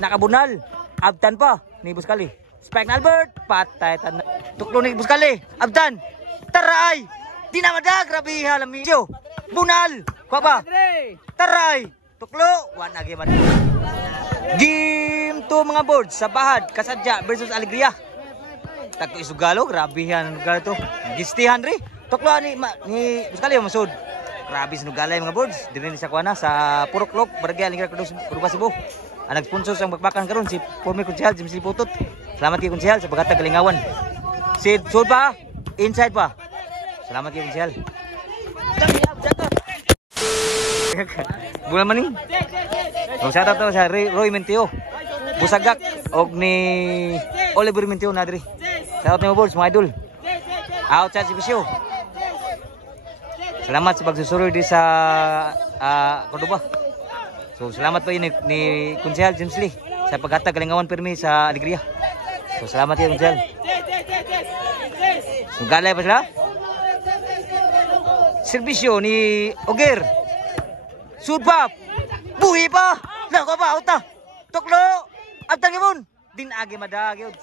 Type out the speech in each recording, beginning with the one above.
Nakabunal. Abtan pa ni Buskali. Spike na Albert. Patay tanan. Tuklo ni Buskali. Abtan. Taray. Di na madag. Grabe halami. Bunal. Kwa ba? Taray. Tuklo. One agi man. Game 2 mga boards sa Bahad. Kasadya versus Alegria. Tagto isugalo. Grabe yan. Nugalo to. Gistihan rin. Tuklo ni Buskali yung masud. Grabe sinugalay mga boards. Dili sa kuana sa Puruklok. Barangay Alegria Kurba Cebu. Ang nag-sponsor sa bakbakan karon si former konsehal James Lee Putot. Salamat kay konsehal sa paghatag kalingawan. Si Sud pa, inside pa. Salamat kay konsehal. Bulan maning. Ang shout out to sa Roy Menteo. Busagak og ni Oliver Menteo na diri. Shout out nimo boys mga idol. Outside si Bisyo. Salamat sa pagsusuroy di sa Cordoba. So salamat po yun ni Konsehal James Lee sa paghatag kalingawan permi sa Alegria. So salamat yun Konsehal. So galay pa sila. Serbisyo ni Oger. Sud pa. Buhi pa. Lako pa auta. Tuklo. Abtang imon. Din agi madag yun.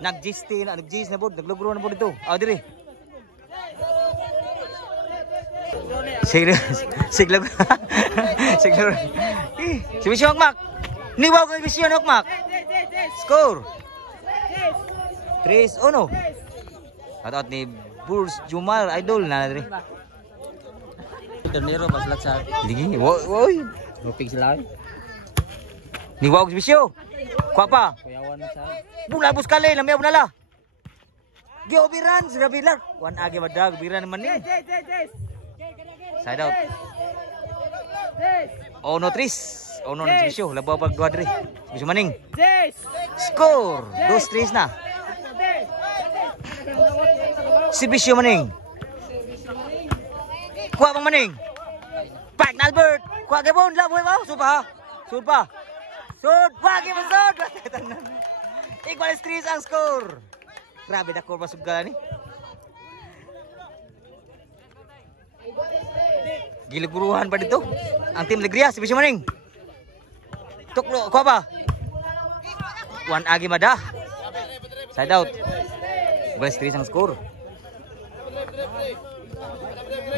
Nag-gist na bod. Naglugro na bod dito. Diri. Siglag. Si Bisyo Hokmak. Niwaw kay Bisyo Hokmak. Score. 3-1. Shoutout ni Bulls Jumal Idol na diri. Tornero paslat sa. Ligi. Woy. Rupig sila. Niwaw kay Bisyo. Kwa pa. Kuyawan sa. Bula Buskali lamiaw nala. Giobiran sila bilang. Wan agi madag biran man ni. Side out. Ono tris. Ono na Bisyo. Labaw pag dua diri. Bisyo maning. Score. 2-3 na. Si Bisyo maning. Kuha bang maning. Back na Albert. Kuha gabon. Laboy ba? Sud pa. Sud pa. Sud. Wagi mo sud. Equal 3 ang score. Grabe na kurba sugal ni. Giluguruhan pa dito. Ang team Alegria, si Bisyo maning. Tuklo, kuha ba? One agi mada. Side out. Best 3 ang score.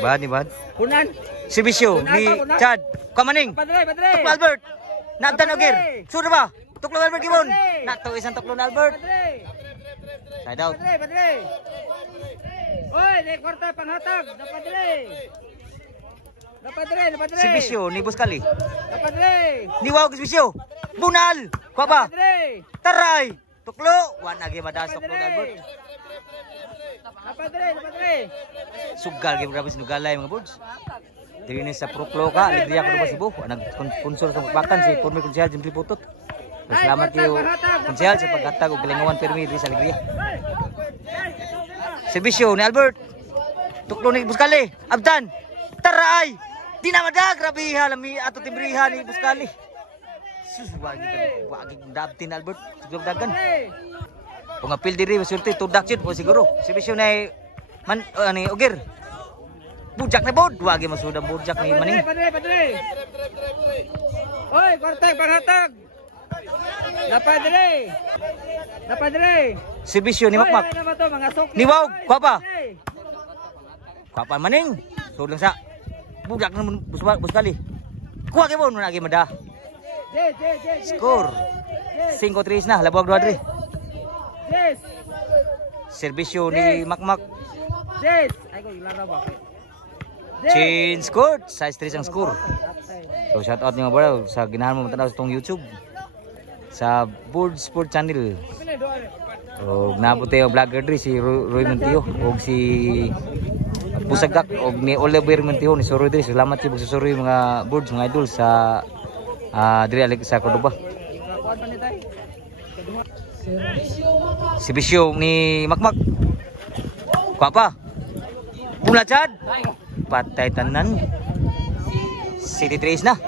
Bad ni bad. Kunan. Si Bisyo ni Chad. Kuha maning. Tuklo Albert. Nabdan Oger. Sure ba? Tuklo Albert gibon. Nato isang tuklo na Albert. Side out. Oy, di kwarta panghatag. Dapat dire. Si Bisyo ni Buskali. Dapat dire. Niwaw si Bisyo. Bunal. Kuha ba? Taray. Tuklo. One agi mada tuklo na Albert. Dapat dire. Sugal gyud grabe sinugalay mga boards. Diri ni sa Procloka, Alegria Kurba Cebu. Nag-sponsor sa bakbakan si former konsehal James Lee Putot. Salamat kayo konsehal sa paghatag og kalingawan permi diri sa Alegria. Serbisyo ni Albert. Tuklo ni Buskali. Abdan. Taray. Di na madag. Grabe halami ato timbrihan ni Buskali. Sus wagi dabtin Albert. Siguro dagan. Kung apil diri masulti tudak jud po siguro. Serbisyo ni ni Oger. Bujak na bod. Wagi masudang bujak ni maning. Padre. Oy, kwarta panghatag. Dapat dire. Serbisyo ni Makmak. Niwaw, kuha pa. Kuha pa maning. Sud lang sa. Bujak na Buskali. Kuha kay mo na agi mada. Score. 5-3 na, labag dua diri. Serbisyo ni Makmak. Ay ko ilaro ba? Change score, size 3 ang score. So shout out niyo bro sa ginahan mo matanaw sa tong YouTube. Sa Board Sport Channel. Og nabuti og vlogger diri si Roy Menteo og si Busagak og ni Oliver Menteo ni Soroy diri. Salamat si pagsusuroy mga boards mga idol sa diri sa Cordoba. Si Bisyo ni Makmak. Kuha pa. Bula Chad. Patay tanan. City Trace na.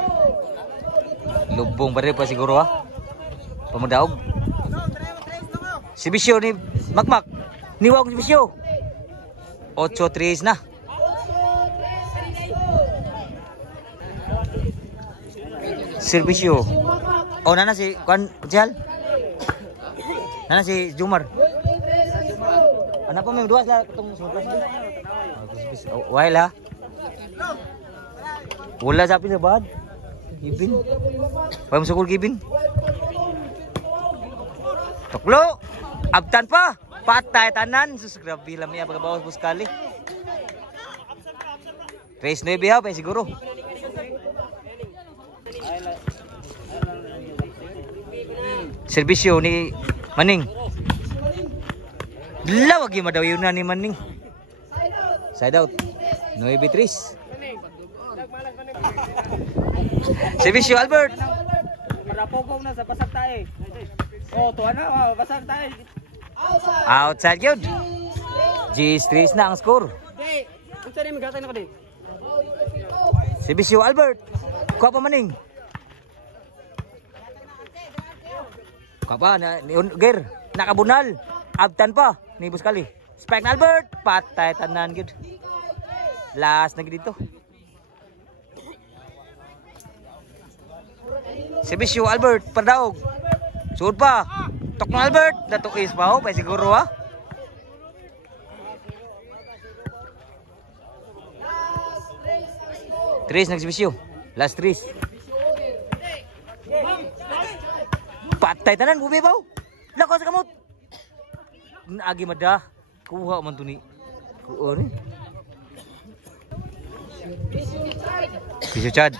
Lubong pa rin pa siguro ha. Pamadaog. Si Bisyo ni Makmak. Niwag si Bisyo. 8-3 na. Servisyo. Oh, nana si Kwan Jal. Nana si Jumar. Anak po may duwas lah ketemu sebelas tu. Why lah? Wala sa pila bad. Gibin. Wala masukul gibin. Toklo. Abtan pa. Patay tanan. Sus, grabe lang niya pagkabawas po sekali. 3-9 ha, pa siguro. Servisyo ni Maning. Lawag yung madaw yun na ni Maning. Side out. 9-3. Servisyo Albert. Marapogong na sa pasag tayo. Oh, tuwa na. Pasag tayo. Outside yun. G3 na ang score. Okay. Ang sari magatay na ko di. Servisyo Albert. Kuha pa Maning. Kuha pa. Ger. Nakabunal. Abtan pa. Ni Buskali. Spike na Albert. Patay tanan gid. Last na gid dito. Servisyo Albert. Pardaog. Suod pa. Tok na Albert. Dato is pa ho. Pa siguro ha. Tres nagservisyo. Last tres. Patay tanan bubi baw. Lako sa kamot. Agi mada. Kuha man to ni. Kuha ni. Servisyo Chad.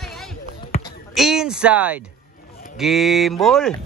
Inside. Game ball.